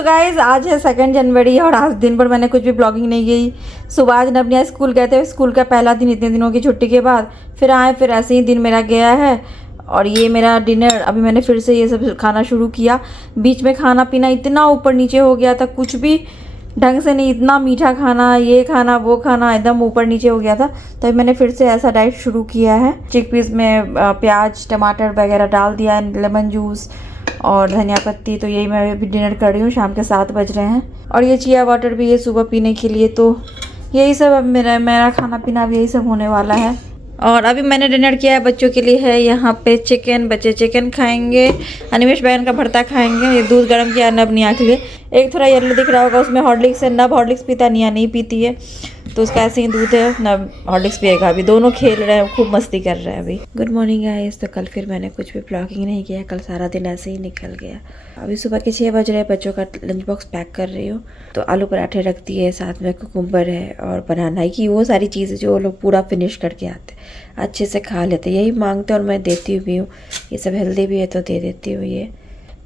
So guys आज है 2 जनवरी और आज दिन भर मैंने कुछ भी ब्लॉगिंग नहीं की। सुबह आज नवनिया स्कूल गए थे, स्कूल का पहला दिन इतने दिनों की छुट्टी के बाद। फिर आए, फिर ऐसे ही दिन मेरा गया है। और ये मेरा डिनर, अभी मैंने फिर से ये सब खाना शुरू किया। बीच में खाना पीना इतना ऊपर नीचे हो गया था, कुछ भी ढंग से नहीं, इतना मीठा खाना, ये खाना वो खाना, एकदम ऊपर नीचे हो गया था। तो मैंने फिर से ऐसा डाइट शुरू किया है। चिकपीस में प्याज टमाटर वगैरह डाल दिया है, लेमन जूस और धनिया पत्ती। तो यही मैं अभी डिनर कर रही हूँ। शाम के 7 बज रहे हैं। और ये चिया वाटर भी ये सुबह पीने के लिए। तो यही सब अब मेरा खाना पीना अब यही सब होने वाला है। और अभी मैंने डिनर किया है, बच्चों के लिए है यहाँ पे चिकन। बच्चे चिकन खाएंगे, अनिमेश बैगन का भरता खाएंगे। ये दूध गर्म किया नब निया के लिए। एक थोड़ा येलो दिख रहा होगा, उसमें हॉर्लिक्स है। नब हॉर्लिक्स पीता, निया नहीं पीती है, तो उसका ऐसे ही दूध है। नब हॉर्लिक्स पिएगा। अभी दोनों खेल रहे हैं, खूब मस्ती कर रहे हैं अभी। Good morning guys. तो कल फिर मैंने कुछ भी ब्लॉगिंग नहीं किया, कल सारा दिन ऐसे ही निकल गया। अभी सुबह के 6 बज रहे हैं, बच्चों का लंच बॉक्स पैक कर रही हूँ। तो आलू पराठे रख दिए, साथ में कुकुम्बर है और बनाना है, कि वो सारी चीज़ें जो लोग पूरा फिनिश करके आते अच्छे से खा लेते, यही मांगते और मैं देती भी हूँ। ये सब हेल्दी भी है तो दे देती हूँ। ये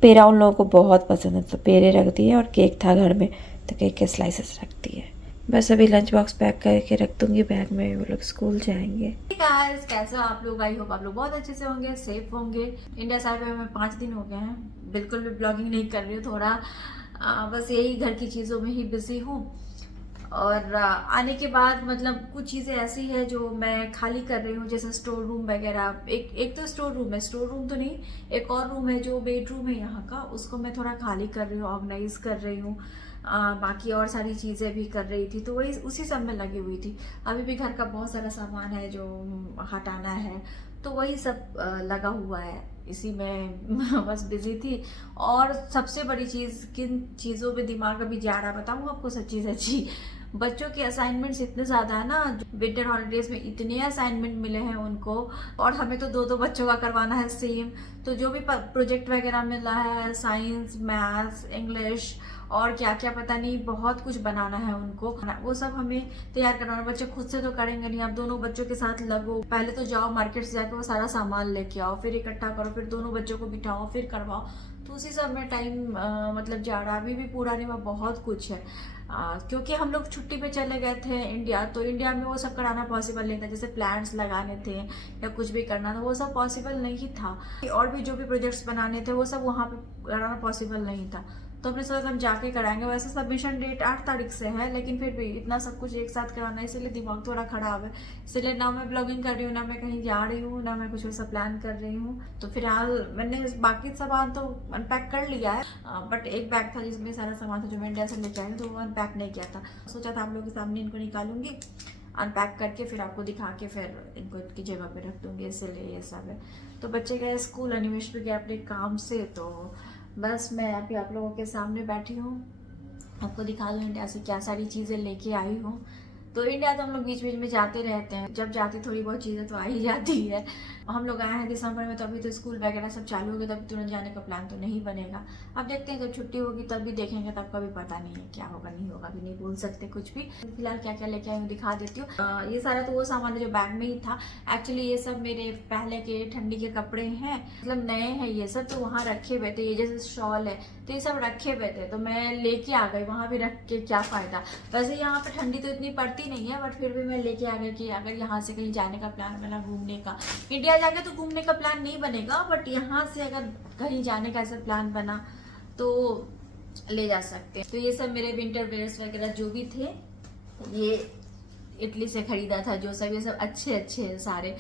पेड़ा उन लोगों को बहुत पसंद है, तो पेड़े रख दिए। और केक था घर में, तो केक के स्लाइसेस रख दिए। बस अभी लंच बॉक्स पैक करके रख दूंगी बैग में, वो लोग स्कूल जाएंगे। गाइस, कैसे हो आप लोग? आई होप आप लोग बहुत अच्छे से होंगे, सेफ होंगे। इंडिया साइड में 5 दिन हो गए हैं, बिल्कुल भी ब्लॉगिंग नहीं कर रही हूँ। थोड़ा बस यही घर की चीज़ों में ही बिजी हूँ। और आने के बाद मतलब कुछ चीज़ें ऐसी है जो मैं खाली कर रही हूँ, जैसे स्टोर रूम वगैरह। एक तो स्टोर रूम है, स्टोर रूम तो नहीं, एक और रूम है जो बेडरूम है यहाँ का, उसको मैं थोड़ा खाली कर रही हूँ, ऑर्गेनाइज कर रही हूँ। बाकी और सारी चीज़ें भी कर रही थी, तो वही उसी सब में लगी हुई थी। अभी भी घर का बहुत सारा सामान है जो हटाना है, तो वही सब लगा हुआ है, इसी में बस बिजी थी। और सबसे बड़ी चीज़, किन चीज़ों पे दिमाग अभी जा रहा बताऊँ आपको सच्ची सच्ची, बच्चों के असाइनमेंट्स इतने ज़्यादा है ना। विंटर हॉलीडेज में इतने असाइनमेंट मिले हैं उनको, और हमें तो 2-2 बच्चों का करवाना है सेम। तो जो भी प्रोजेक्ट वगैरह मिला है, साइंस, मैथ्स, इंग्लिश और क्या क्या पता नहीं, बहुत कुछ बनाना है उनको, वो सब हमें तैयार करना है। बच्चे खुद से तो करेंगे नहीं, आप दोनों बच्चों के साथ लगो। पहले तो जाओ मार्केट से जाकर वो सारा सामान लेके आओ, फिर इकट्ठा करो, फिर दोनों बच्चों को बिठाओ, फिर करवाओ। तो उसी सब में टाइम मतलब जा रहा। अभी भी पूरा नहीं हुआ, बहुत कुछ है। क्योंकि हम लोग छुट्टी पे चले गए थे इंडिया, तो इंडिया में वो सब कराना पॉसिबल नहीं था। जैसे प्लांट्स लगाने थे या कुछ भी करना था, वो सब पॉसिबल नहीं था। और भी जो भी प्रोजेक्ट्स बनाने थे वो सब वहाँ पे कराना पॉसिबल नहीं था। तो हमने सोचा हम जाके कराएंगे। वैसे सबमिशन डेट 8 तारीख से है, लेकिन फिर भी इतना सब कुछ एक साथ कराना है, इसीलिए दिमाग थोड़ा खराब है। इसलिए ना मैं ब्लॉगिंग कर रही हूँ, ना मैं कहीं जा रही हूँ, ना मैं कुछ ऐसा प्लान कर रही हूँ। तो फिलहाल मैंने बाकी सामान तो अनपैक कर लिया है, बट एक बैग था जिसमें सारा सामान था जो मैं इंडिया से लेके आई हूँ, तो वो अनपैक नहीं किया था। सोचा था आप लोगों के सामने इनको निकालूंगी, अनपैक करके फिर आपको दिखा के फिर इनको इनकी जगह पे रख दूंगी, इसलिए ये सब है। तो बच्चे गए स्कूल, अनिमेश भी गया अपने काम से, तो बस मैं अभी आप लोगों के सामने बैठी हूँ। आपको दिखा दूँ इंडिया से क्या सारी चीज़ें लेके आई हूँ। तो इंडिया तो हम लोग बीच बीच में जाते रहते हैं, जब जाती थोड़ी बहुत चीज़ें तो आ ही जाती है। हम लोग आए हैं दिसंबर में, तो अभी तो स्कूल वगैरह सब चालू हो गए, तब तुरंत जाने का प्लान तो नहीं बनेगा। अब देखते हैं, जब छुट्टी होगी तब भी देखेंगे, तब का भी पता नहीं है क्या होगा नहीं होगा, अभी नहीं बोल सकते कुछ भी। फिलहाल क्या क्या लेके आई हूँ दिखा देती हूँ। ये सारा तो वो सामान है जो बैग में ही था। एक्चुअली ये सब मेरे पहले के ठंडी के कपड़े हैं, मतलब नए हैं ये सब, तो वहाँ रखे हुए थे। ये जैसे शॉल है, तो ये सब रखे हुए थे, तो मैं लेके आ गई। वहाँ भी रख के क्या फ़ायदा, वैसे यहाँ पे ठंडी तो इतनी पड़ती नहीं है, बट फिर भी मैं लेके आ गई कि अगर यहाँ से कहीं जाने का प्लान बना घूमने का, इंडिया जाके तो घूमने का प्लान नहीं बनेगा, बट यहाँ से अगर कहीं जाने का ऐसा प्लान बना तो ले जा सकते हैं। तो ये सब मेरे विंटर वेयर्स वगैरह जो भी थे, ये इटली से खरीदा था, जो सब ये सब अच्छे अच्छे हैं सारे।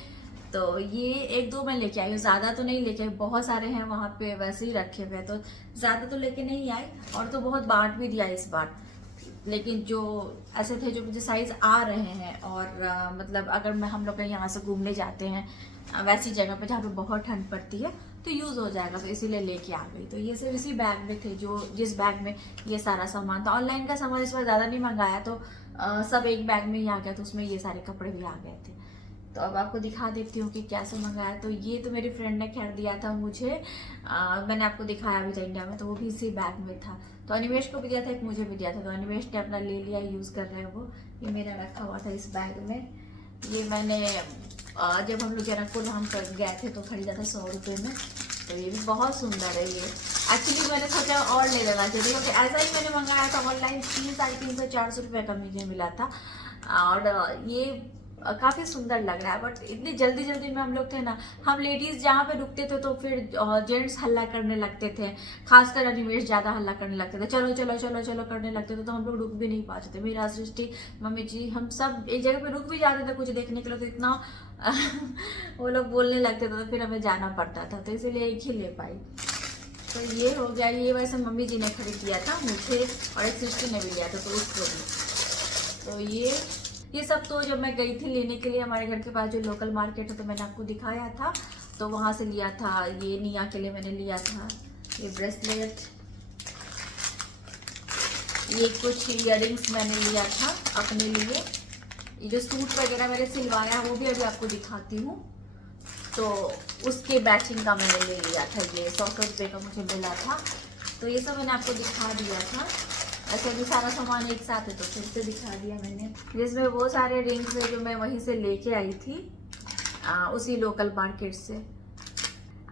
तो ये 1-2 मैं लेके आई हूँ, ज़्यादा तो नहीं लेके आई, बहुत सारे हैं वहाँ पे वैसे ही रखे हुए, तो ज़्यादा तो लेके नहीं आई। और तो बहुत बांट भी दिया इस बार, लेकिन जो ऐसे थे जो मुझे साइज आ रहे हैं, और मतलब अगर मैं हम लोग कहीं यहाँ से घूमने जाते हैं वैसी जगह पे जहाँ पे बहुत ठंड पड़ती है, तो यूज़ हो जाएगा, तो इसीलिए लेके आ गई। तो ये सब इसी बैग में थे, जो जिस बैग में ये सारा सामान था। ऑनलाइन का सामान इस बार ज़्यादा नहीं मंगाया, तो सब एक बैग में ही आ गया, तो उसमें ये सारे कपड़े भी आ गए थे। तो अब आपको दिखा देती हूँ कि कैसे मंगाया। तो ये तो मेरी फ्रेंड ने खैर दिया था मुझे, मैंने आपको दिखाया भी था इंडिया में, तो वो भी इसी बैग में था। तो अनिमेश को भी दिया था, एक मुझे भी दिया था, तो अनिमेश ने अपना ले लिया, यूज़ कर रहे हैं वो। ये मेरा रखा हुआ था इस बैग में। ये मैंने जब हम लोग जनकपुर हम गए थे तो खरीदा था 100 रुपये में। तो ये भी बहुत सुंदर है। ये एक्चुअली मैंने सोचा और ले लेना चाहिए, क्योंकि ऐसा ही मैंने मंगाया था ऑनलाइन, 300-350 400 रुपये का मुझे मिला था। और ये काफ़ी सुंदर लग रहा है। बट इतनी जल्दी जल्दी में हम लोग थे ना, हम लेडीज़ जहाँ पे रुकते थे तो फिर जेंट्स हल्ला करने लगते थे, खासकर अनिमेश ज़्यादा हल्ला करने लगते थे, चलो चलो चलो चलो करने लगते थे, तो हम लोग रुक भी नहीं पाते थे। मेरा सृष्टि, मम्मी जी, हम सब एक जगह पे रुक भी जाते थे कुछ देखने के लिए, तो इतना वो लोग बोलने लगते थे, तो फिर हमें जाना पड़ता था, तो इसीलिए एक ही ले पाई। तो ये हो गया। ये वैसे मम्मी जी ने खरीद दिया था मुझे, और एक सृष्टि ने भी लिया था, तो उसको भी। तो ये सब तो जब मैं गई थी लेने के लिए हमारे घर के पास जो लोकल मार्केट है, तो मैंने आपको दिखाया था, तो वहाँ से लिया था। ये निया के लिए मैंने लिया था ये ब्रेसलेट, ये कुछ इयररिंग्स मैंने लिया था अपने लिए। ये जो सूट वगैरह मैंने सिलवाया वो भी अभी आपको दिखाती हूँ। तो उसके मैचिंग का मैंने ले लिया था, ये 100 रुपये का मुझे मिला था। तो ये सब मैंने आपको दिखा दिया था। ऐसे भी सारा सामान एक साथ है तो फिर से दिखा दिया मैंने, जिसमें वो सारे रिंग्स है जो मैं वहीं से लेके आई थी, उसी लोकल मार्केट से।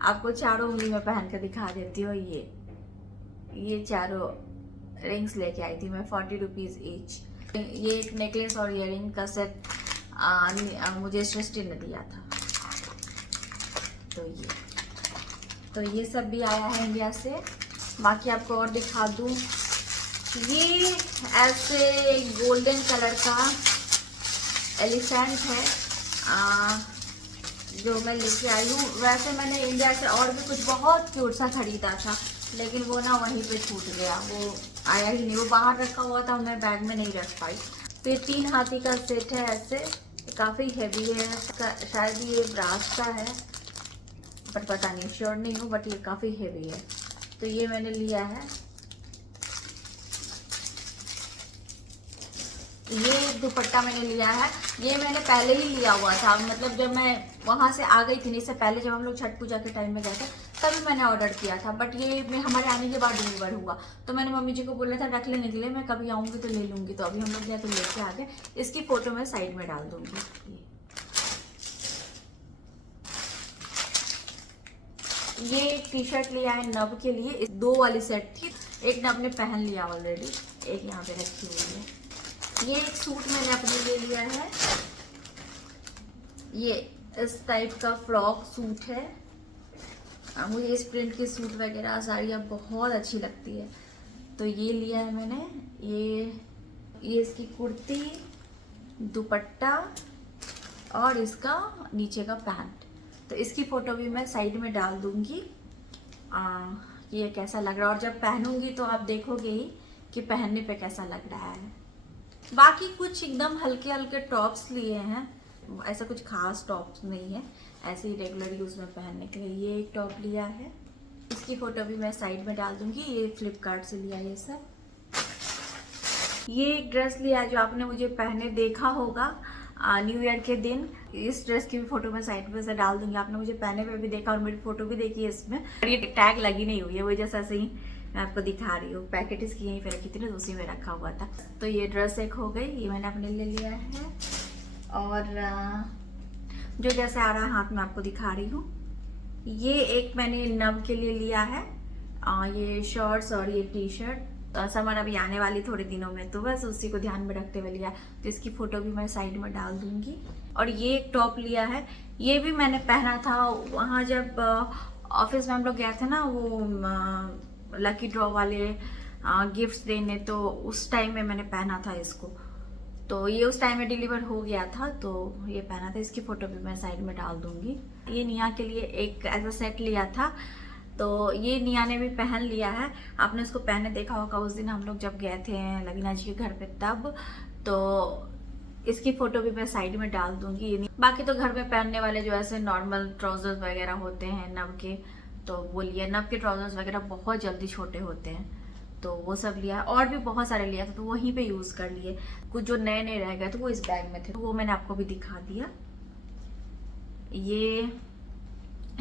आपको चारों उंगली में पहन कर दिखा देती हूँ। ये चारों रिंग्स लेके आई थी मैं, 40 रुपीज़ ईच। ये एक नेकलेस और इयररिंग का सेट मुझे सृष्टि ने दिया था। तो ये सब भी आया है इंडिया से। बाकी आपको और दिखा दूँ, ये ऐसे गोल्डन कलर का एलिफेंट है जो मैं लेके आई हूँ। वैसे मैंने इंडिया से और भी कुछ बहुत क्यूट सा खरीदा था, लेकिन वो ना वहीं पे छूट गया, वो आया ही नहीं, वो बाहर रखा हुआ था, मैं बैग में नहीं रख पाई। तो ये 3 हाथी का सेट है ऐसे, काफ़ी हैवी है, शायद ये ब्रास का है, बट पता नहीं, श्योर नहीं हूँ, बट ये काफ़ी हैवी है। तो ये मैंने लिया है। ये दुपट्टा मैंने लिया है, ये मैंने पहले ही लिया हुआ था, मतलब जब मैं वहाँ से आ गई थी, नहीं से पहले जब हम लोग छठ पूजा के टाइम में गए थे तभी मैंने ऑर्डर किया था, बट ये मैं हमारे आने के बाद डिलीवर हुआ। तो मैंने मम्मी जी को बोला था रख लेने के लिए, मैं कभी आऊँगी तो ले लूँगी। तो अभी हम लोग गए तो लेके आ गए। इसकी फ़ोटो मैं साइड में डाल दूँगी। ये एक टी शर्ट लिया है नब के लिए, 2 वाली सेट थी, एक नब ने पहन लिया ऑलरेडी, एक यहाँ पे रखी हुई है। ये एक सूट मैंने अपने लिए लिया है, ये इस टाइप का फ्रॉक सूट है। मुझे इस प्रिंट के सूट वगैरह साड़ियाँ बहुत अच्छी लगती है, तो ये लिया है मैंने। ये इसकी कुर्ती, दुपट्टा और इसका नीचे का पैंट। तो इसकी फ़ोटो भी मैं साइड में डाल दूँगी। ये कैसा लग रहा है, और जब पहनूंगी तो आप देखोगे ही कि पहनने पे कैसा लग रहा है। बाकी कुछ एकदम हल्के हल्के टॉप्स लिए हैं, ऐसा कुछ खास टॉप्स नहीं है, ऐसे ही रेगुलर यूज़ में पहनने के लिए। ये एक टॉप लिया है, इसकी फ़ोटो भी मैं साइड में डाल दूँगी। ये फ्लिपकार्ट से लिया ये सब। ये एक ड्रेस लिया जो आपने मुझे पहने देखा होगा न्यू ईयर के दिन। इस ड्रेस की भी फ़ोटो मैं साइड में से डाल दूँगी। आपने मुझे पहने हुए भी देखा और मेरी फ़ोटो भी देखी है इसमें, और ये टैग लगी नहीं हुई है, वही जैसे ऐसे ही मैं आपको दिखा रही हूँ। पैकेट इसकी यहीं पे रखी थी ना, तो उसी में रखा हुआ था। तो ये ड्रेस एक हो गई, ये मैंने अपने लिए लिया है। और जो जैसे आ रहा है हाथ में आपको दिखा रही हूँ, ये एक मैंने नब के लिए लिया है। ये शॉर्ट्स और ये टी शर्ट, समर अभी आने वाली थोड़े दिनों में, तो बस उसी को ध्यान में रखते हुए लिया। तो इसकी फ़ोटो भी मैं साइड में डाल दूँगी। और ये एक टॉप लिया है, ये भी मैंने पहना था वहाँ जब ऑफिस में हम लोग गए थे ना, वो लकी ड्रॉ वाले गिफ्ट्स देने, तो उस टाइम में मैंने पहना था इसको। तो ये उस टाइम में डिलीवर हो गया था, तो ये पहना था। इसकी फ़ोटो भी मैं साइड में डाल दूँगी। ये निया के लिए एक ऐसा सेट लिया था, तो ये निया ने भी पहन लिया है। आपने उसको पहने देखा होगा उस दिन हम लोग जब गए थे लवीना जी के घर पे तब। तो इसकी फ़ोटो भी मैं साइड में डाल दूँगी। बाकी तो घर में पहनने वाले जो ऐसे नॉर्मल ट्राउजर्स वगैरह होते हैं नब के, तो वो लिया। नब के ट्राउजर्स वगैरह बहुत जल्दी छोटे होते हैं, तो वो सब लिया है। और भी बहुत सारे लिया था, तो वहीं पे यूज़ कर लिए। कुछ जो नए नए रह गए तो वो इस बैग में थे, तो वो मैंने आपको भी दिखा दिया। ये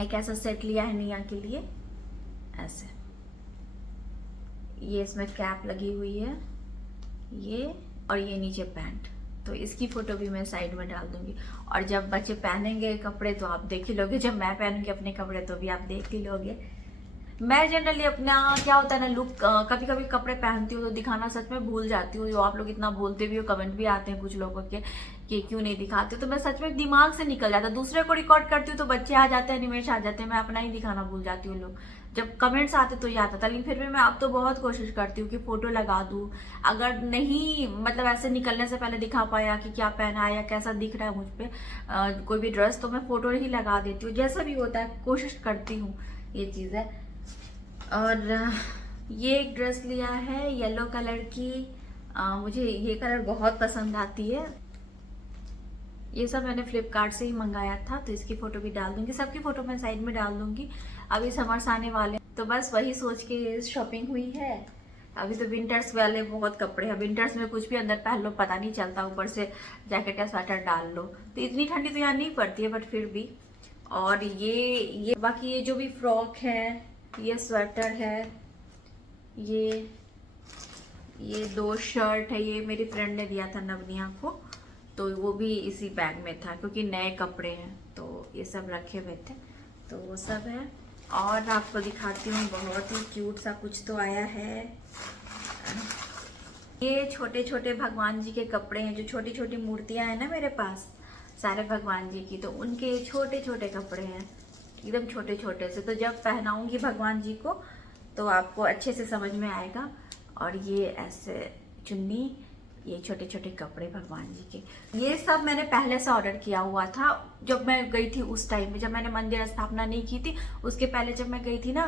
एक ऐसा सेट लिया है निया के लिए, ऐसे। ये इसमें कैप लगी हुई है, ये, और ये नीचे पैंट। तो इसकी फ़ोटो भी मैं साइड में डाल दूँगी। और जब बच्चे पहनेंगे कपड़े तो आप देख ही लोगे, जब मैं पहनूंगी अपने कपड़े तो भी आप देख ही लोगे। मैं जनरली अपना क्या होता है ना लुक, कभी कभी कपड़े पहनती हूँ तो दिखाना सच में भूल जाती हूँ। जो आप लोग इतना बोलते भी हो, कमेंट भी आते हैं कुछ लोगों के कि क्यों नहीं दिखाते, तो मैं सच में दिमाग से निकल जाता है। दूसरे को रिकॉर्ड करती हूँ तो बच्चे आ जाते हैं, निमेश आ जाते हैं, मैं अपना ही दिखाना भूल जाती हूँ। लोग जब कमेंट्स आते तो याद आता, लेकिन फिर भी मैं अब तो बहुत कोशिश करती हूँ कि फोटो लगा दूँ। अगर नहीं मतलब ऐसे निकलने से पहले दिखा पाया कि क्या पहना है या कैसा दिख रहा है मुझ पर कोई भी ड्रेस, तो मैं फोटो ही लगा देती हूँ। जैसा भी होता है कोशिश करती हूँ, ये चीज़ है। और ये एक ड्रेस लिया है येलो कलर की, मुझे ये कलर बहुत पसंद आती है। ये सब मैंने फ्लिपकार्ट से ही मंगाया था, तो इसकी फोटो भी डाल दूंगी, सबकी फोटो मैं साइड में डाल दूंगी। अभी समर्स आने वाले तो बस वही सोच के शॉपिंग हुई है। अभी तो विंटर्स वाले बहुत कपड़े हैं, विंटर्स में कुछ भी अंदर पहन लो पता नहीं चलता, ऊपर से जैकेट या स्वेटर डाल लो। तो इतनी ठंडी तो यहाँ नहीं पड़ती है बट फिर भी। और ये बाकी ये जो भी फ्रॉक है, ये स्वेटर है, ये 2 शर्ट है, ये मेरी फ्रेंड ने दिया था नवनिया को, तो वो भी इसी बैग में था क्योंकि नए कपड़े हैं तो ये सब रखे हुए थे, तो वो सब है। और आपको दिखाती हूँ, बहुत ही क्यूट सा कुछ तो आया है। ये छोटे छोटे भगवान जी के कपड़े हैं, जो छोटी छोटी मूर्तियाँ हैं ना मेरे पास सारे भगवान जी की, तो उनके छोटे छोटे कपड़े हैं, एकदम छोटे छोटे से। तो जब पहनाऊंगी भगवान जी को तो आपको अच्छे से समझ में आएगा। और ये ऐसे चुन्नी, ये छोटे छोटे कपड़े भगवान जी के, ये सब मैंने पहले से ऑर्डर किया हुआ था जब मैं गई थी उस टाइम में, जब मैंने मंदिर स्थापना नहीं की थी उसके पहले जब मैं गई थी ना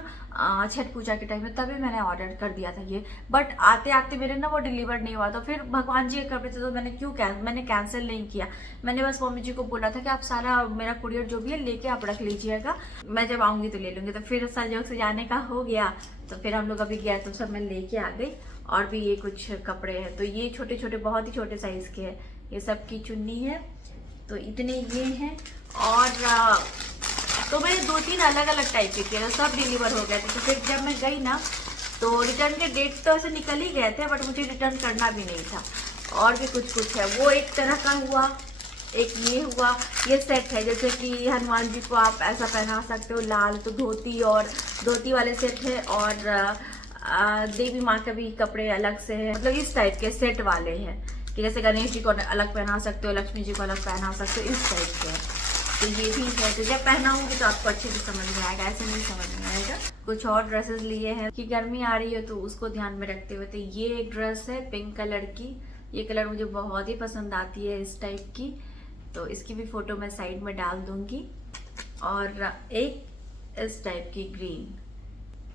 छठ पूजा के टाइम में, तभी मैंने ऑर्डर कर दिया था ये। बट आते आते मेरे ना वो डिलीवर नहीं हुआ, तो फिर भगवान जी के कपड़े थे तो मैंने कैंसिल नहीं किया। मैंने बस मम्मी जी को बोला था कि आप सारा मेरा कुरियर जो भी है लेके आप रख लीजिएगा, मैं जब आऊँगी तो ले लूँगी। तो फिर संजोग से जाने का हो गया, तो फिर हम लोग अभी गया तो सब मैं लेके आ गई। और भी ये कुछ कपड़े हैं, तो ये छोटे छोटे बहुत ही छोटे साइज के हैं, ये सब की चुन्नी है, तो इतने ये हैं। और तो मैंने 2-3 अलग अलग टाइप के किए, सब डिलीवर हो गए थे। तो फिर जब मैं गई ना तो रिटर्न के डेट तो ऐसे निकल ही गए थे, बट मुझे रिटर्न करना भी नहीं था। और भी कुछ है, वो एक तरह का हुआ, एक ये हुआ। ये सेट है, जैसे कि हनुमान जी को आप ऐसा पहना सकते हो लाल, तो धोती और धोती वाले सेट है। और देवी माँ के भी कपड़े अलग से है, मतलब इस टाइप के सेट वाले हैं कि जैसे गणेश जी को अलग पहना सकते हो, लक्ष्मी जी को अलग पहना सकते हो, इस टाइप के है। तो ये भी है, तो जब पहनाऊंगी तो आपको अच्छे से समझ में आएगा, ऐसे नहीं समझ में आएगा। कुछ और ड्रेसेस लिए हैं कि गर्मी आ रही है तो उसको ध्यान में रखते हुए। तो ये एक ड्रेस है पिंक कलर की, ये कलर मुझे बहुत ही पसंद आती है इस टाइप की, तो इसकी भी फोटो मैं साइड में डाल दूंगी। और एक इस टाइप की ग्रीन,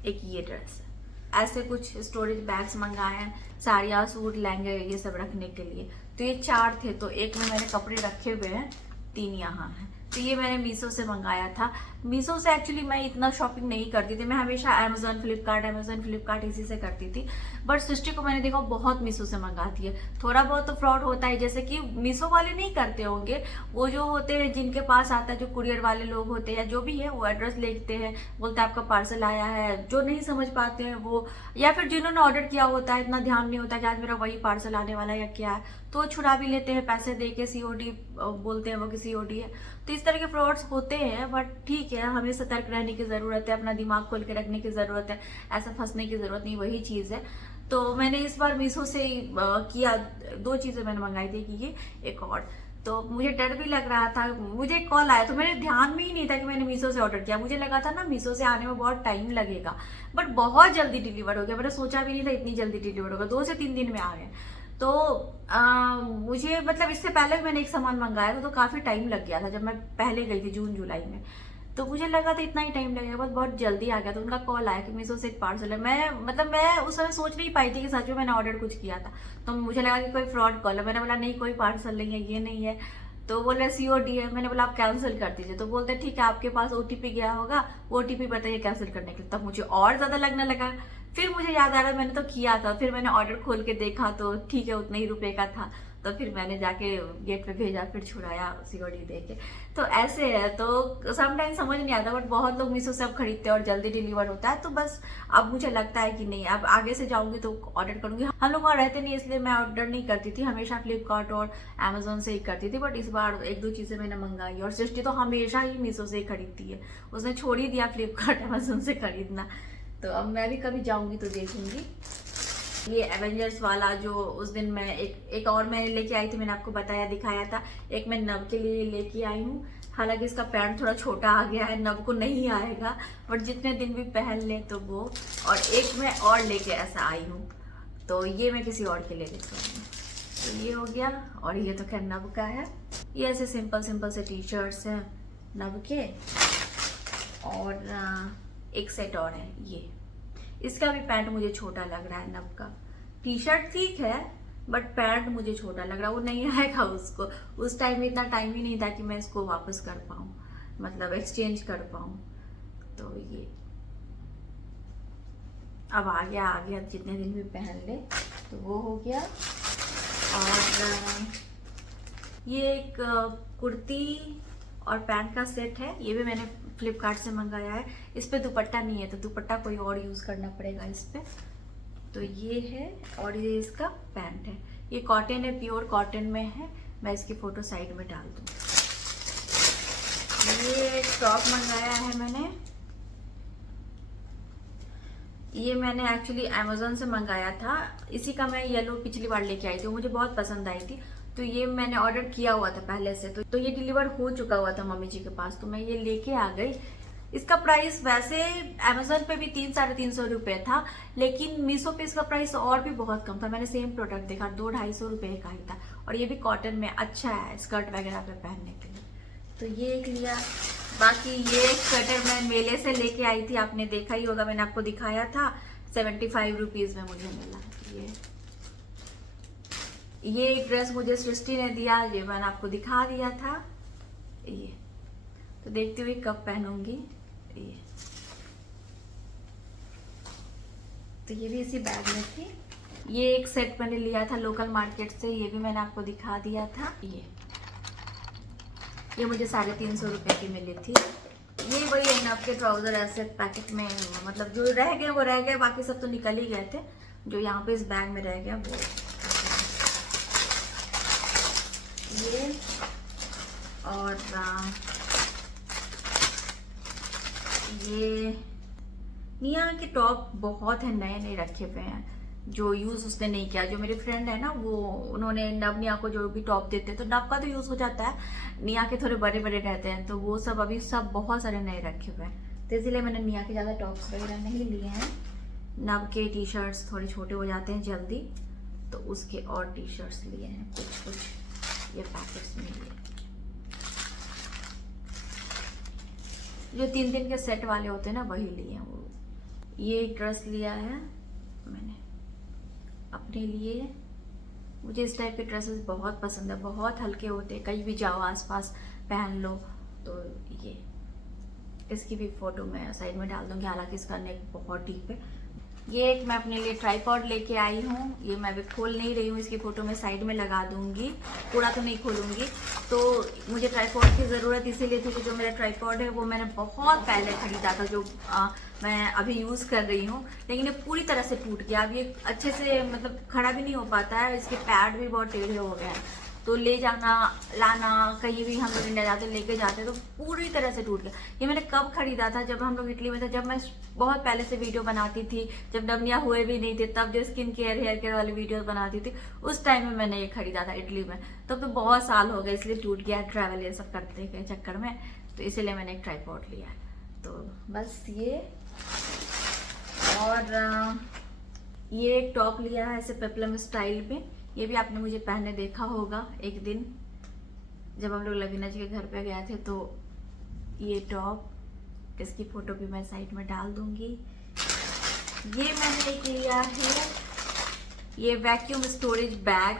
एक ये ड्रेस है। ऐसे कुछ स्टोरेज बैग्स मंगाए हैं, साड़ियाँ, सूट, लहंगे, ये सब रखने के लिए। तो ये 4 थे, तो एक में मैंने कपड़े रखे हुए हैं, 3 यहाँ हैं। तो ये मैंने मीशो से मंगाया था। मीशो से एक्चुअली मैं इतना शॉपिंग नहीं करती थी, मैं हमेशा अमेजोन फ्लिपकार्ट इसी से करती थी। बट सृष्टि को मैंने देखा बहुत मीशो से मंगाती है। थोड़ा बहुत तो फ्रॉड होता है, जैसे कि मीशो वाले नहीं करते होंगे, वो जो होते हैं जिनके पास आता है, जो कुरियर वाले लोग होते हैं या जो भी है, वो एड्रेस लिखते हैं, बोलते हैं आपका पार्सल आया है। जो नहीं समझ पाते हैं वो, या फिर जिन्होंने ऑर्डर किया होता है, इतना ध्यान नहीं होता कि आज मेरा वही पार्सल आने वाला है या क्या है, तो छुड़ा भी लेते हैं पैसे दे के, COD बोलते हैं वो कि COD है। तो इस तरह के फ्रॉड्स होते हैं, बट ठीक है, हमें सतर्क रहने की ज़रूरत है, अपना दिमाग खोल के रखने की ज़रूरत है, ऐसा फंसने की ज़रूरत नहीं, वही चीज़ है। तो मैंने इस बार मीशो से किया, 2 चीज़ें मैंने मंगाई थी कि ये एक और, तो मुझे डर भी लग रहा था। मुझे कॉल आया तो मेरे ध्यान में ही नहीं था कि मैंने मीशो से ऑर्डर किया। मुझे लगा था ना मीशो से आने में बहुत टाइम लगेगा, बट बहुत जल्दी डिलीवर हो गया। मैंने सोचा भी नहीं था इतनी जल्दी डिलीवर होगा, 2 से 3 दिन में आ गए। तो मुझे मतलब इससे पहले मैंने एक सामान मंगाया था तो काफ़ी टाइम लग गया था, जब मैं पहले गई थी जून जुलाई में, तो मुझे लगा था इतना ही टाइम लगेगा, बस बहुत जल्दी आ गया। तो उनका कॉल आया कि मीशो से एक पार्सल है। मैं उस समय सोच नहीं पाई थी कि सच में मैंने ऑर्डर कुछ किया था, तो मुझे लगा कि कोई फ्रॉड कॉल है। मैंने बोला नहीं, कोई पार्सल नहीं है, ये नहीं है। तो बोले COD है। मैंने बोला आप कैंसिल कर दीजिए। तो बोलते ठीक है, आपके पास OTP गया होगा, OTP बताइए कैंसिल करने के लिए। तब मुझे और ज़्यादा लगने लगा। फिर मुझे याद आ रहा मैंने तो किया था, फिर मैंने ऑर्डर खोल के देखा तो ठीक है, उतने ही रुपए का था। तो तो फिर मैंने जाके गेट पे भेजा, फिर छुड़ाया सिक्योरिटी दे के। तो ऐसे है, तो समटाइम समझ नहीं आता, बट बहुत लोग मीशो से अब खरीदते हैं और जल्दी डिलीवर होता है। तो बस अब मुझे लगता है कि नहीं, अब आगे से जाऊंगी तो ऑर्डर करूंगी। हम लोग वहाँ रहते नहीं, इसलिए मैं ऑर्डर नहीं करती थी, हमेशा फ्लिपकार्ट और अमेजोन से ही करती थी। बट इस बार 1-2 चीज़ें मैंने मंगाई, और सृष्टि तो हमेशा ही मीशो से ही खरीदती है, उसने छोड़ ही दिया फ्लिपकार्ट अमेजोन से खरीदना। तो अब मैं भी कभी जाऊंगी तो देखूंगी। ये एवेंजर्स वाला जो उस दिन मैं एक और मैंने लेके आई थी, मैंने आपको बताया दिखाया था, एक मैं नव के लिए लेके आई हूँ। हालांकि इसका पैंट थोड़ा छोटा आ गया है, नव को नहीं आएगा, बट जितने दिन भी पहन ले तो वो। और एक मैं और लेके ऐसा आई हूँ, तो ये मैं किसी और के लिए लेके आई हूँ। तो ये हो गया, और ये तो खैर नव का है। ये ऐसे सिंपल से टी शर्ट्स हैं नव के, और एक सेट और है ये। इसका भी पैंट मुझे छोटा लग रहा है नव का। टी शर्ट ठीक है, बट पैंट मुझे छोटा लग रहा है, वो नहीं आएगा उसको। उस टाइम में इतना टाइम ही नहीं था कि मैं इसको वापस कर पाऊँ, मतलब एक्सचेंज कर पाऊँ। तो ये अब आ गया, जितने दिन भी पहन ले तो वो हो गया। और ये एक कुर्ती और पैंट का सेट है, ये भी मैंने फ्लिपकार्ट से मंगाया है। इस पे दुपट्टा नहीं है, तो दुपट्टा कोई और यूज़ करना पड़ेगा इस पे। तो ये है, और ये इसका पैंट है। ये कॉटन है, प्योर कॉटन में है। मैं इसकी फ़ोटो साइड में डाल दूँ। ये टॉप मंगाया है मैंने, ये मैंने एक्चुअली अमेजोन से मंगाया था। इसी का मैं येलो पिछली बार लेके आई थी, मुझे बहुत पसंद आई थी। तो ये मैंने ऑर्डर किया हुआ था पहले से, तो ये डिलीवर हो चुका हुआ था मम्मी जी के पास, तो मैं ये लेके आ गई। इसका प्राइस वैसे अमेजोन पे भी 300-350 रुपये था, लेकिन मीशो पे इसका प्राइस और भी बहुत कम था। मैंने सेम प्रोडक्ट देखा, 200-250 रुपये का ही था, और ये भी कॉटन में अच्छा है स्कर्ट वगैरह पे पहनने के लिए। तो ये एक लिया। बाकी ये एक स्वेटर मैं मेले से लेके आई थी, आपने देखा ही होगा, मैंने आपको दिखाया था। 75 रुपीज़ में मुझे मिला। ये एक ड्रेस मुझे सृष्टि ने दिया, ये मैंने आपको दिखा दिया था। ये तो देखती हुई कब पहनूंगी। ये तो ये भी इसी बैग में थी। ये एक सेट मैंने लिया था लोकल मार्केट से, ये भी मैंने आपको दिखा दिया था। ये मुझे 350 रुपये की मिली थी। ये वही है नव के ट्राउजर, ऐसे पैकेट में, मतलब जो रह गए वो रह गए, बाकी सब तो निकल ही गए थे। जो यहाँ पे इस बैग में रह गया वो ये। और ये निया के टॉप बहुत है, नए नए रखे हुए हैं, जो यूज़ उसने नहीं किया। जो मेरे फ्रेंड है ना, वो उन्होंने नव निया को जो भी टॉप देते हैं, तो नव का तो यूज़ हो जाता है, निया के थोड़े बड़े बड़े रहते हैं, तो वो सब अभी सब बहुत सारे नए रखे हुए हैं। तो इसीलिए मैंने निया के ज़्यादा टॉप्स वगैरह नहीं लिए हैं। नव के टी शर्ट्स थोड़े छोटे हो जाते हैं जल्दी, तो उसके और टी शर्ट्स लिए हैं कुछ ये पैकेट्स में लिए, जो 3 दिन के सेट वाले होते हैं ना, वही लिए हैं। वो ये एक ड्रेस लिया है मैंने अपने लिए। मुझे इस टाइप के ड्रेसेस बहुत पसंद है, बहुत हल्के होते हैं, कहीं भी जाओ आसपास पहन लो। तो ये इसकी भी फोटो मैं साइड में डाल दूंगी, हालांकि इसका नेक बहुत डीप है। ये एक मैं अपने लिए ट्राइपॉड लेके आई हूँ, ये मैं अभी खोल नहीं रही हूँ, इसकी फ़ोटो मैं साइड में लगा दूँगी, पूरा तो नहीं खोलूँगी। तो मुझे ट्राइपॉड की ज़रूरत इसीलिए थी कि जो मेरा ट्राइपॉड है वो मैंने बहुत पहले ख़रीदा था, जो मैं अभी यूज़ कर रही हूँ, लेकिन ये पूरी तरह से टूट गया। अब ये अच्छे से मतलब खड़ा भी नहीं हो पाता है, इसके पैड भी बहुत टेढ़े हो गए हैं। तो ले जाना लाना, कहीं भी हम लोग इंडिया जाते लेके जाते तो पूरी तरह से टूट गया। ये मैंने कब खरीदा था, जब हम लोग इटली में थे, जब मैं बहुत पहले से वीडियो बनाती थी, जब डबनिया हुए भी नहीं थे, तब जो स्किन केयर हेयर केयर वाली वीडियो बनाती थी, उस टाइम में मैंने ये खरीदा था इटली में। तब तो बहुत साल हो गए, इसलिए टूट गया, ट्रैवल ये सब करते के चक्कर में, तो इसीलिए मैंने एक ट्राइपॉड लिया। तो बस ये, और ये एक टॉप लिया है ऐसे पेप्लम स्टाइल में। ये भी आपने मुझे पहने देखा होगा एक दिन, जब हम लोग लवीना जी के घर पे गए थे। तो ये टॉप, इसकी फ़ोटो भी मैं साइड में डाल दूंगी। ये मैंने एक लिया है, ये वैक्यूम स्टोरेज बैग,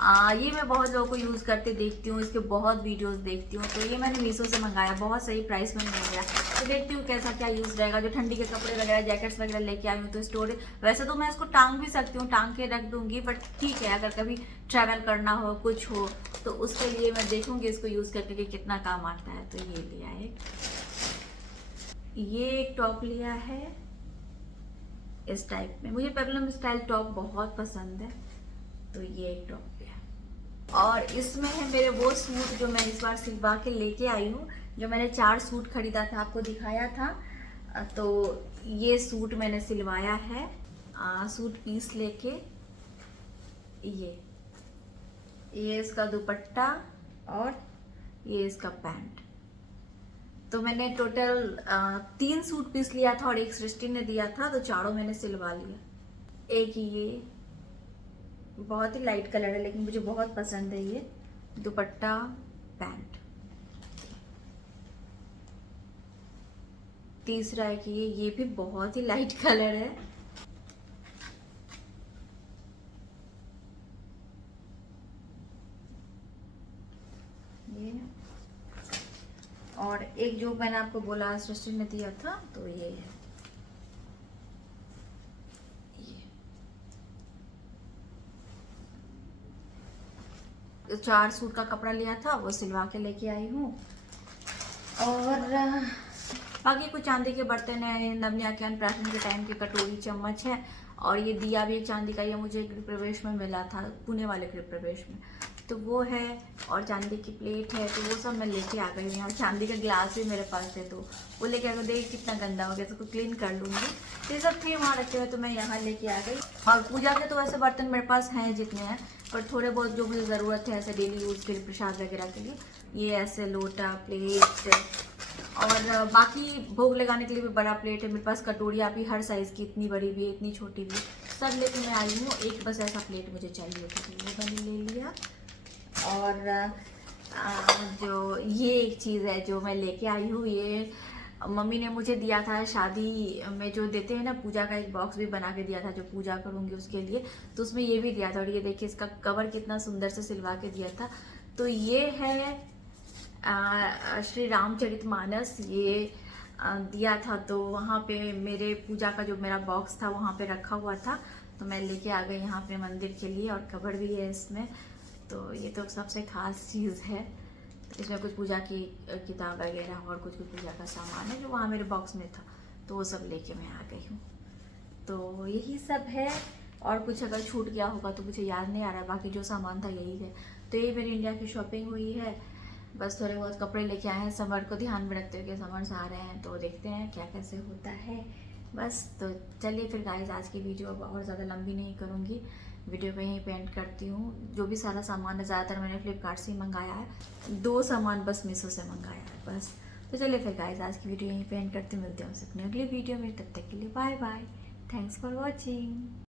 ये मैं बहुत लोगों को यूज़ करते देखती हूँ, इसके बहुत वीडियोस देखती हूँ। तो ये मैंने मीशो से मंगाया, बहुत सही प्राइस में मिल गया। तो देखती हूँ कैसा क्या यूज़ रहेगा। जो ठंडी के कपड़े वगैरह, जैकेट्स वगैरह लेके आई हूँ तो स्टोरेज, वैसे तो मैं इसको टांग भी सकती हूँ, टांग के रख दूँगी, बट ठीक है अगर कभी ट्रैवल करना हो, कुछ हो, तो उसके लिए मैं देखूँगी इसको यूज़ करके कि कितना काम आता है। तो ये लिया है, ये एक टॉप लिया है इस टाइप में। मुझे पेप्लम स्टाइल टॉप बहुत पसंद है, तो ये एक टॉप लिया। और इसमें है मेरे वो सूट जो मैं इस बार सिलवा के लेके आई हूँ। जो मैंने 4 सूट खरीदा था, आपको दिखाया था, तो ये सूट मैंने सिलवाया है। सूट पीस लेके ये इसका दुपट्टा और ये इसका पैंट। तो मैंने टोटल 3 सूट पीस लिया था और एक सृष्टि ने दिया था, तो चारों मैंने सिलवा लिया। एक ये बहुत ही लाइट कलर है लेकिन मुझे बहुत पसंद है, ये दुपट्टा पैंट। तीसरा है कि ये भी बहुत ही लाइट कलर है। ये और एक जो मैंने आपको बोला सृष्टि ने दिया था, तो ये है। ये 4 सूट का कपड़ा लिया था, वो सिलवा के लेके आई हूँ। और बाकी कुछ चांदी के बर्तन है, नवनिया के अन्नप्राशन के टाइम की कटोरी चम्मच है। और ये दिया भी एक चांदी का, ये मुझे गृह प्रवेश में मिला था, पुणे वाले गृह प्रवेश में, तो वो है। और चांदी की प्लेट है, तो वो सब मैं लेके आ गई हूँ। और चांदी का गिलास भी मेरे पास है, तो वो लेके आ गई। देख कितना गंदा हो गया, तो उसको क्लीन कर लूँगी। तो ये सब थे वहाँ रखे हुए, तो मैं यहाँ लेके आ गई। और पूजा के तो वैसे बर्तन मेरे पास हैं जितने हैं, पर थोड़े बहुत जो मुझे ज़रूरत है ऐसे डेली यूज़ के लिए, प्रसाद वगैरह के लिए, ये ऐसे लोटा, प्लेट, और बाकी भोग लगाने के लिए भी बड़ा प्लेट है मेरे पास। कटोरियाँ भी हर साइज़ की, इतनी बड़ी भी है, इतनी छोटी भी, सब लेके मैं आई हूँ। एक बस ऐसा प्लेट मुझे चाहिए था, तो वो मैंने ले लिया। और जो ये एक चीज़ है जो मैं लेके आई हूँ, ये मम्मी ने मुझे दिया था शादी में, जो देते हैं ना पूजा का एक बॉक्स भी बना के दिया था, जो पूजा करूँगी उसके लिए, तो उसमें ये भी दिया था। और ये देखिए इसका कवर कितना सुंदर से सिलवा के दिया था। तो ये है श्री रामचरितमानस, ये दिया था। तो वहाँ पे मेरे पूजा का जो मेरा बॉक्स था वहाँ पे रखा हुआ था, तो मैं लेके आ गई यहाँ पे मंदिर के लिए। और कवर भी है इसमें, तो ये तो सबसे ख़ास चीज़ है। इसमें कुछ पूजा की किताब वगैरह और कुछ पूजा का सामान है जो वहाँ मेरे बॉक्स में था, तो वो सब लेके मैं आ गई हूँ। तो यही सब है। और कुछ अगर छूट गया होगा तो मुझे याद नहीं आ रहा, बाकी जो सामान था यही है। तो ये मेरी इंडिया की शॉपिंग हुई है। बस थोड़े बहुत कपड़े लेके आए हैं, समर को ध्यान में रखते हुए कि समर्स आ रहे हैं, तो देखते हैं क्या कैसे होता है। बस तो चलिए फिर गाइस, आज की वीडियो अब और ज़्यादा लंबी नहीं करूँगी, वीडियो को यहीं पे एंड करती हूँ। जो भी सारा सामान है ज़्यादातर मैंने फ्लिपकार्ट से ही मंगाया है, 2 सामान बस मीशो से मंगाया है बस। तो चलिए फिर गाइस, आज की वीडियो यहीं पे एंड करती हूँ। मिलते हैं आपसे अपनी अगली वीडियो में, तब तक के लिए bye bye. Thanks for watching.